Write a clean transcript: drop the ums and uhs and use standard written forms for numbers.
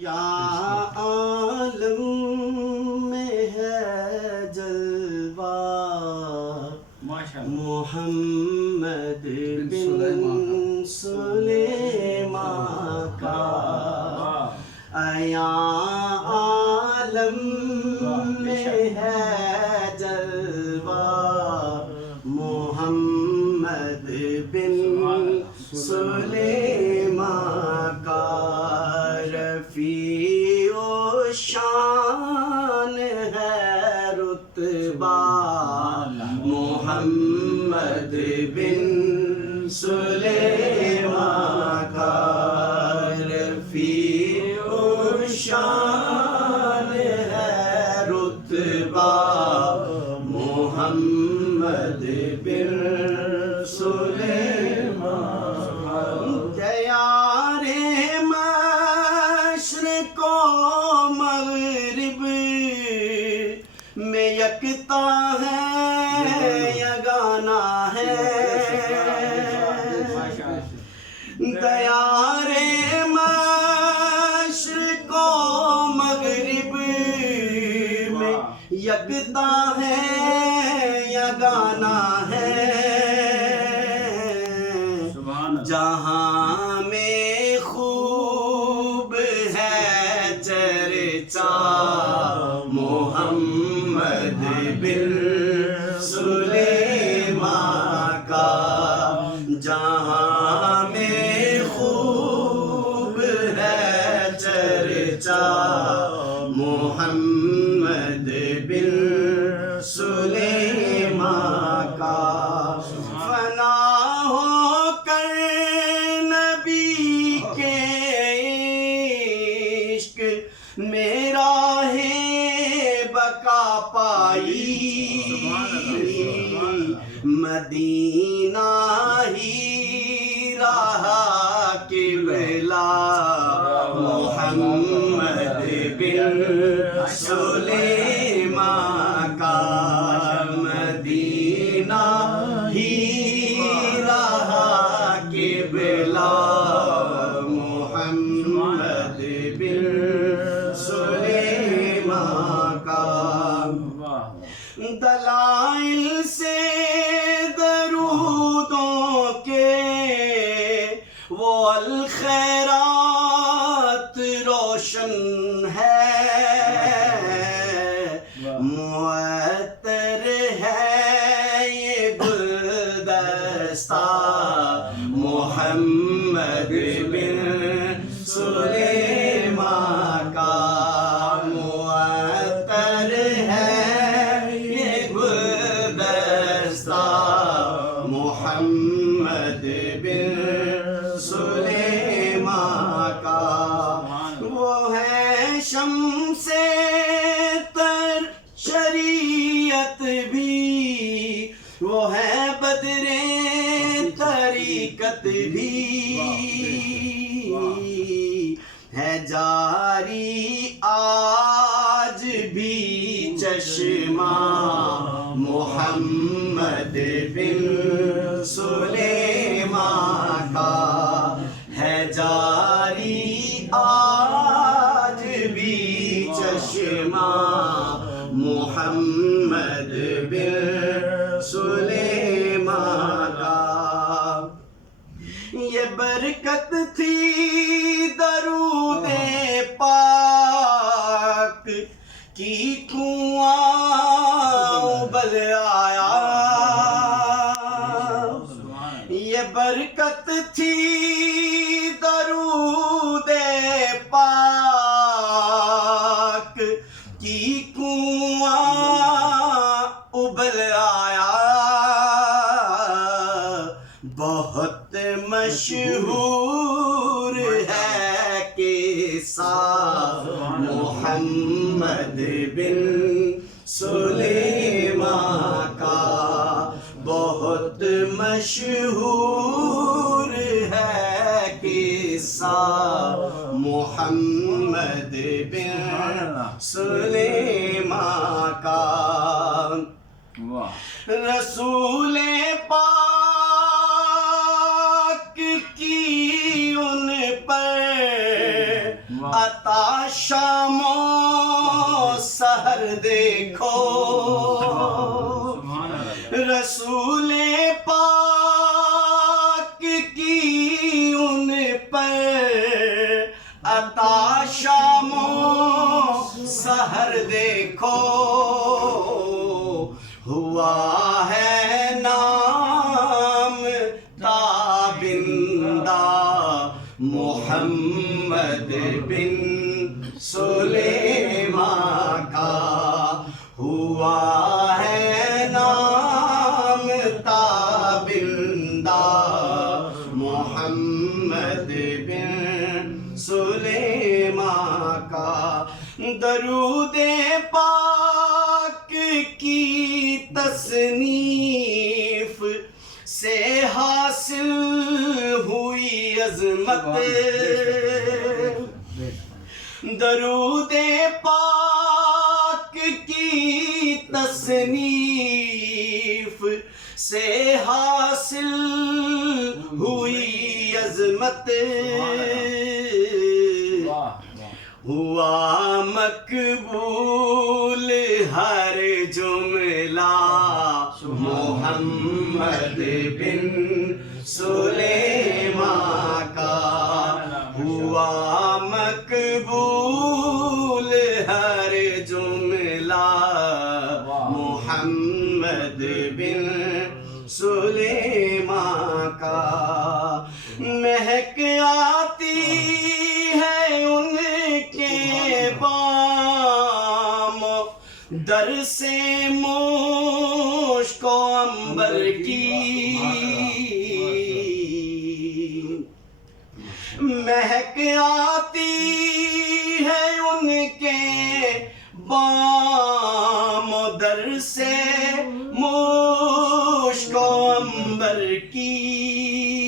یا عالم میں ہے جلوہ محمد بن سلیمان کا، یا عالم میں ہے جلوہ محمد بن سلیمان کا، رفیع و شان ہے رتبہ محمد بن سلیمان کا، رفیع و شان ہے رتبہ محمد بن سلیمان، دیار مشرق و مغرب میں یکتا ہے یگانہ ہے، دیار مشرق و مغرب میں یکتا ہے یگانہ ہے، جہاں میں خوب ہے چرچا محمد بن سلیمان کا، جہاں میں خوب ہے چرچا محمد بن سلیمان کا، فنا ہو کر نبی کے عشق میرا ہے بقا پائی، مدینہ ہی رہا قبلہ محمد بن سلیمان کا، مدینہ ہی رہا قبلہ محمد بن سلیمان کا، دلائل سے درودوں کے وہ الخیرات روشن ہے، معطر ہے یہ گلدستہ محمد بن سلیمان کا، معطر ہے یہ گلدستہ محمد بن سلیمان کا، وہ ہے شمس تر شریعت بھی، وہ ہے بدر طریقت بھی، ہے جاری آج بھی چشمہ محمد بن سلیمان کا، ہے جاری آج بھی چشمہ محمد بن سلیمان کا، یہ برکت تھی درود پاک کی کنواں ابل آیا، یہ برکت تھی درود پاک کی کنواں ابل آیا، بہت مشہور ہے قصہ محمد بن سلیمان کا، بہت مشہور ہے قصہ محمد بن سلیمان کا، رسول پاک کی ان پر عطا شام و سحر دیکھو رسول پاک کی ان پر عطا شام و سحر دیکھو ہوا ہے نام تابندہ محمد بن سلیمان کا ہوا ہے نام تابندہ محمد بن سلیمان کا درود پاک کی تصنیف سے حاصل ہوئی عظمت درود پاک کی تصنیف سے حاصل ہوئی عظمت ہوا مقبول ہر جملہ محمد بن سلیمان کا ہوا مقبول ہر جملہ محمد بن سلیمان کا مہک آتی ہے ان کے بام در سے مشک و عنبر کی مہک آتی ہے ان کے بام در سے مشک و عنبر کی